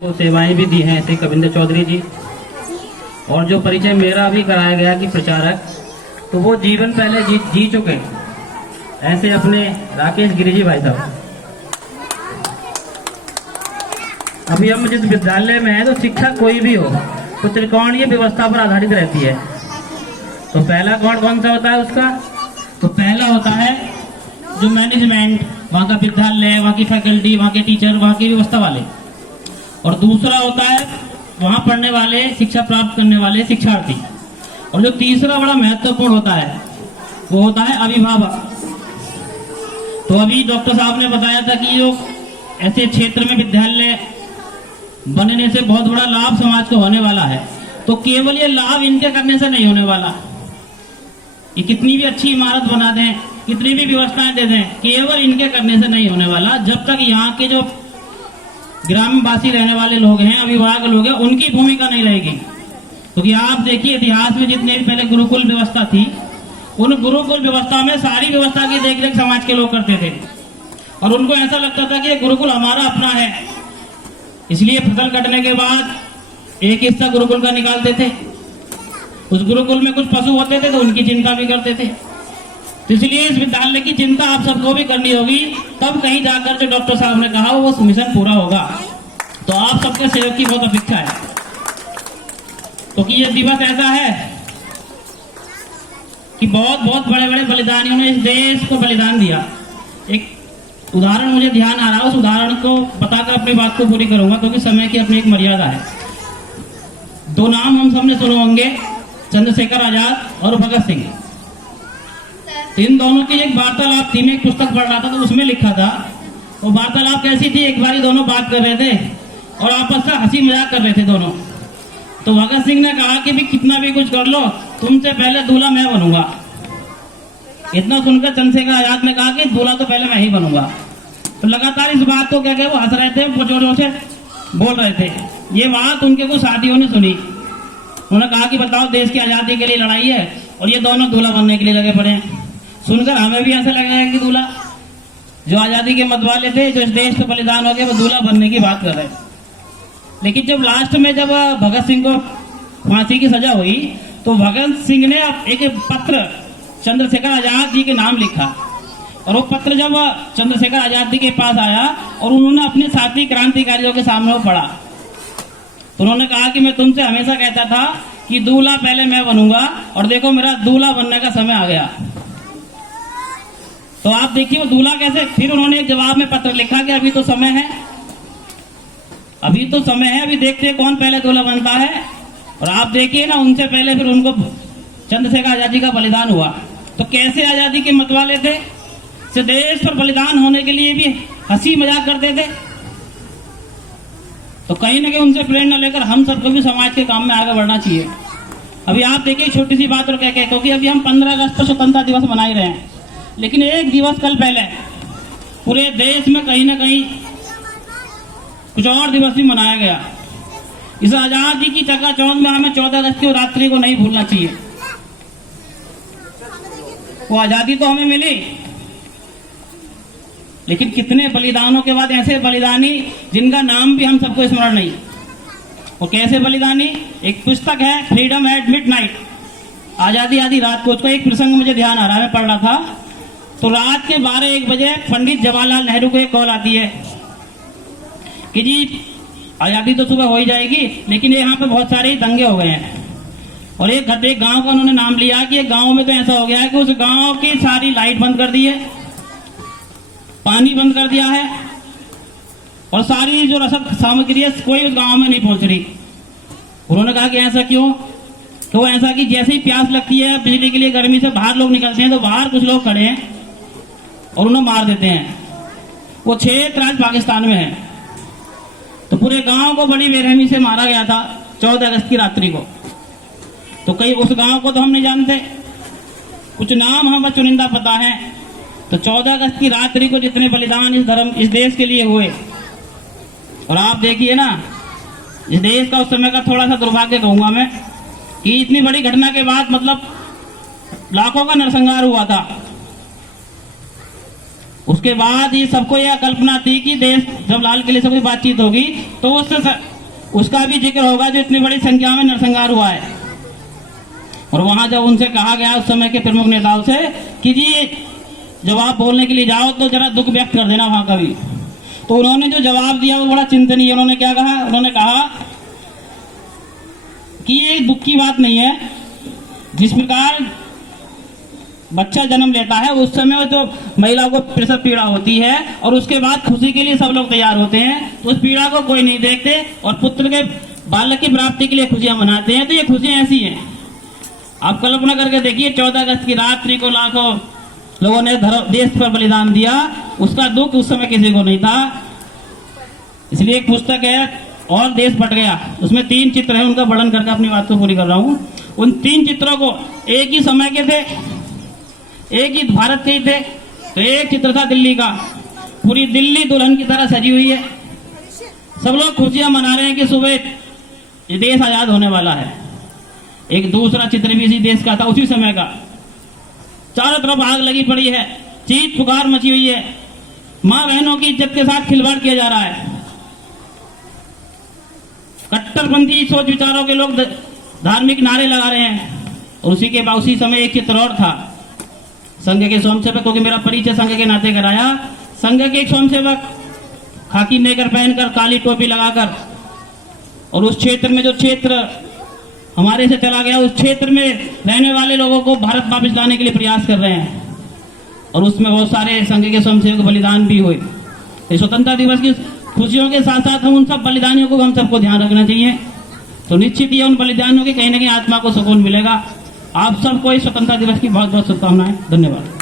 को सेवाएं भी दी हैं ऐसे कविंदर चौधरी जी। और जो परिचय मेरा भी कराया गया कि प्रचारक, तो वो जीवन पहले जी चुके ऐसे अपने राकेश गिरिजी भाई साहब। अभी हम जिस विद्यालय में है तो शिक्षा कोई भी हो तो त्रिकोणीय व्यवस्था पर आधारित रहती है। तो पहला कौन सा होता है उसका? तो पहला होता है जो मैनेजमेंट, वहाँ का विद्यालय, वहाँ की फैकल्टी, वहाँ के टीचर, वहाँ की व्यवस्था वाले। और दूसरा होता है वहाँ पढ़ने वाले, शिक्षा प्राप्त करने वाले शिक्षार्थी। और जो तीसरा बड़ा महत्वपूर्ण होता है वो होता है अभिभावक। तो अभी डॉक्टर साहब ने बताया था कि जो ऐसे क्षेत्र में विद्यालय बनने से बहुत बड़ा लाभ समाज को होने वाला है। तो केवल ये लाभ इनके करने से नहीं होने वाला। ये कितनी भी अच्छी इमारत बना दें, कितनी भी व्यवस्थाएं दे दें, केवल इनके करने से नहीं होने वाला। जब तक यहाँ के जो ग्रामवासी रहने वाले लोग हैं, अभिभावक लोग हैं, उनकी भूमिका नहीं रहेगी। क्योंकि आप देखिए इतिहास में जितने भी पहले गुरुकुल व्यवस्था थी, उन गुरुकुल व्यवस्था में सारी व्यवस्था की देखरेख समाज के लोग करते थे। और उनको ऐसा लगता था कि ये गुरुकुल हमारा अपना है, इसलिए फसल कटने के बाद एक हिस्सा गुरुकुल का निकालते थे। उस गुरुकुल में कुछ पशु होते थे तो उनकी चिंता भी करते थे। तो इसलिए इस विद्यालय की चिंता आप सबको भी करनी होगी, तब कहीं जाकर जो डॉक्टर साहब ने कहा वो मिशन पूरा होगा। तो आप सबके सहयोग की बहुत अपेक्षा है। तो कि ये दिवस ऐसा है कि बहुत बहुत बड़े बड़े बलिदानियों ने इस देश को बलिदान दिया। एक उदाहरण मुझे ध्यान आ रहा है, उस उदाहरण को बताकर अपनी बात को पूरी करूंगा क्योंकि समय की अपनी एक मर्यादा है। दो नाम हम सबने सुने होंगे, चंद्रशेखर आजाद और भगत सिंह। इन दोनों की एक वार्तालाप थी। मैं एक पुस्तक पढ़ रहा था तो उसमें लिखा था, वो वार्तालाप कैसी थी, एक बारी दोनों बात कर रहे थे और आपस में हंसी मजाक कर रहे थे दोनों। तो भगत सिंह ने कहा कि भी कितना भी कुछ कर लो, तुमसे पहले दूल्हा मैं बनूंगा। इतना सुनकर चंद्रशेखर आजाद ने कहा कि दूल्हा तो पहले मैं ही बनूंगा। तो लगातार इस बात को क्या वो हंस रहे थे, जोर से बोल रहे थे। ये बात उनके कुछ साथियों ने सुनी। उन्होंने कहा कि बताओ, देश की आजादी के लिए लड़ाई है और ये दोनों दूल्हा बनने के लिए लगे पड़े हैं। सुनकर हमें भी ऐसा लगेगा कि दूल्हा, जो आजादी के मत वाले थे, जो इस देश पे बलिदान हो गए, वो दूल्हा बनने की बात कर रहे थे। लेकिन जब लास्ट में जब भगत सिंह को फांसी की सजा हुई तो भगत सिंह ने एक पत्र चंद्रशेखर आजाद जी के नाम लिखा। और वो पत्र जब चंद्रशेखर आजाद जी के पास आया और उन्होंने अपने साथी क्रांतिकारियों के सामने वो पढ़ा, तो उन्होंने कहा कि मैं तुमसे हमेशा कहता था कि दूल्हा पहले मैं बनूंगा और देखो मेरा दूल्हा बनने का समय आ गया। तो आप देखिए वो दूल्हा कैसे। फिर उन्होंने एक जवाब में पत्र लिखा कि अभी तो समय है, अभी तो समय है, अभी देखते हैं कौन पहले दूल्हा बनता है। और आप देखिए ना, उनसे पहले फिर उनको चंद्रशेखर आजाद जी का बलिदान हुआ। तो कैसे आजादी के मतवाले थे, से देश पर बलिदान होने के लिए भी हंसी मजाक करते थे। तो कहीं ना कहीं उनसे प्रेरणा लेकर हम सबको भी समाज के काम में आगे बढ़ना चाहिए। अभी आप देखिए छोटी सी बात और क्या क्या, क्योंकि अभी हम 15 अगस्त पर स्वतंत्रता दिवस मना ही रहे हैं, लेकिन एक दिवस कल पहले पूरे देश में कहीं ना कहीं कुछ और दिवस भी मनाया गया। इस आजादी की चकाचौंध में हमें 14 अगस्त की रात्रि को नहीं भूलना चाहिए। वो आजादी तो हमें मिली, लेकिन कितने बलिदानों के बाद ऐसे बलिदानी जिनका नाम भी हम सबको स्मरण नहीं। वो कैसे बलिदानी? एक पुस्तक है फ्रीडम एट मिडनाइट, आजादी आधी रात को। उसका एक प्रसंग मुझे ध्यान आ रहा है, मैं पढ़ रहा था। तो रात के 12-1 बजे पंडित जवाहरलाल नेहरू को एक कॉल आती है कि जी आजादी तो सुबह हो ही जाएगी, लेकिन यहाँ पे बहुत सारे दंगे हो गए हैं। और एक गांव का उन्होंने नाम लिया कि एक गांव में तो ऐसा हो गया है कि उस गांव की सारी लाइट बंद कर दी है, पानी बंद कर दिया है और सारी जो रसद सामग्री है कोई उस गांव में नहीं पहुंच रही। उन्होंने कहा कि ऐसा क्यों? तो ऐसा कि जैसे ही प्यास लगती है बिजली के लिए, गर्मी से बाहर लोग निकलते हैं तो बाहर कुछ लोग खड़े हैं और उन्हें मार देते हैं। वो क्षेत्र आज पाकिस्तान में है। तो पूरे गांव को बड़ी बेरहमी से मारा गया था 14 अगस्त की रात्रि को। तो कई उस गांव को तो हम नहीं जानते, कुछ नाम हमें चुनिंदा पता है। तो 14 अगस्त की रात्रि को जितने बलिदान इस देश के लिए हुए, और आप देखिए ना, इस देश का उस समय का थोड़ा सा दुर्भाग्य कहूंगा मैं कि इतनी बड़ी घटना के बाद मतलब लाखों का नरसंहार हुआ था। उसके बाद ये सबको यह कल्पना थी कि देश जब लाल किले से कोई बातचीत होगी तो उसका भी जिक्र होगा जो इतनी बड़ी संख्या में नरसंहार हुआ है। और वहां जब उनसे कहा गया उस समय के प्रमुख नेताओं से कि जी जब आप बोलने के लिए जाओ तो जरा दुख व्यक्त कर देना वहां का भी, तो उन्होंने जो जवाब दिया वो बड़ा चिंतनीय। उन्होंने क्या कहा? उन्होंने कहा कि ये दुख की बात नहीं है, जिस प्रकार बच्चा जन्म लेता है उस समय तो महिला को प्रसव पीड़ा होती है और उसके बाद खुशी के लिए सब लोग तैयार होते हैं, तो उस पीड़ा को कोई नहीं देखते और पुत्र के बालक की प्राप्ति के लिए खुशियां मनाते हैं। तो ये खुशियां ऐसी हैं, आप कल्पना करके देखिए 14 अगस्त की रात्रि को लाखों लोगों ने देश पर बलिदान दिया, उसका दुख उस समय किसी को नहीं था। इसलिए एक पुस्तक है और देश बट गया, उसमें 3 चित्र है, उनका वर्णन करके अपनी बात को पूरी कर रहा हूं। उन 3 चित्रों को एक ही समय के थे, एक ही भारत के ही थे। तो एक चित्र था दिल्ली का, पूरी दिल्ली दुल्हन की तरह सजी हुई है, सब लोग खुशियां मना रहे हैं कि सुबह ये देश आजाद होने वाला है। एक दूसरा चित्र भी इसी देश का था, उसी समय का, चारों तरफ आग लगी पड़ी है, चीख पुकार मची हुई है, मां बहनों की इज्जत के साथ खिलवाड़ किया जा रहा है, कट्टरपंथी सोच विचारों के लोग धार्मिक नारे लगा रहे हैं। और उसी समय एक चित्र और था, संघ के स्वयंसेवक, क्योंकि मेरा परिचय संघ के नाते कराया, संघ के एक स्वयंसेवक खाकी नेकर पहनकर काली टोपी लगाकर और उस क्षेत्र में जो क्षेत्र हमारे से चला गया उस क्षेत्र में रहने वाले लोगों को भारत वापस लाने के लिए प्रयास कर रहे हैं। और उसमें बहुत सारे संघ के स्वयंसेवक बलिदान भी हुए। स्वतंत्रता दिवस की खुशियों के साथ साथ हम उन सब बलिदानियों को हम सबको ध्यान रखना चाहिए। तो निश्चित ही उन बलिदानियों की कहीं ना कहीं आत्मा को सुकून मिलेगा। आप सबको इस स्वतंत्रता दिवस की बहुत बहुत शुभकामनाएं। धन्यवाद।